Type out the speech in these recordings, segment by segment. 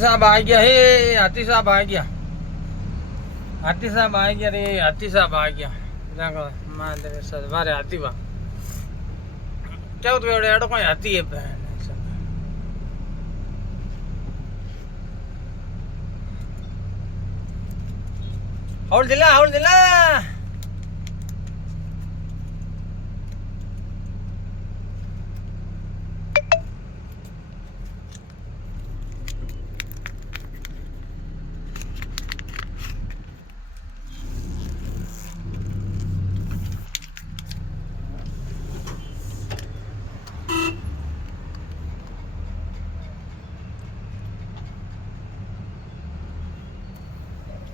साहब आ गया हे हाथी साहब आ गया हाथी साहब आ गया रे हाथी साहब आ गया देखो मारे सर मारे हाथी बा क्या तो एड़े एड़ो कोई हाथी है बहन हौल दिला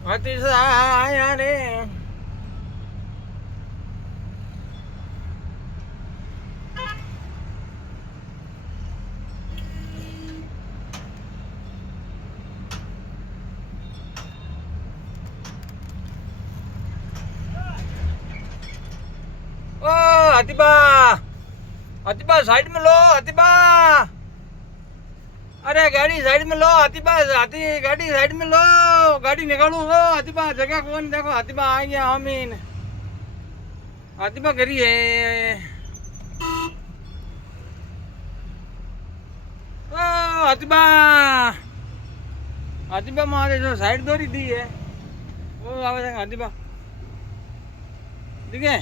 हाथी साहब आया रे ओ हाथीबा साइड में लो हाथीबा अरे गाड़ी साइड में लो हाथीबा हाथी गाड़ी साइड में लो गाड़ी निकालो हो हाथीबा जगह कौन देखो हाथीबा आ गया अमीन हाथीबा करी है ओ हाथीबा हाथीबा मारे जो साइड दौरी दी है वो आवे हाथीबा ठीक है।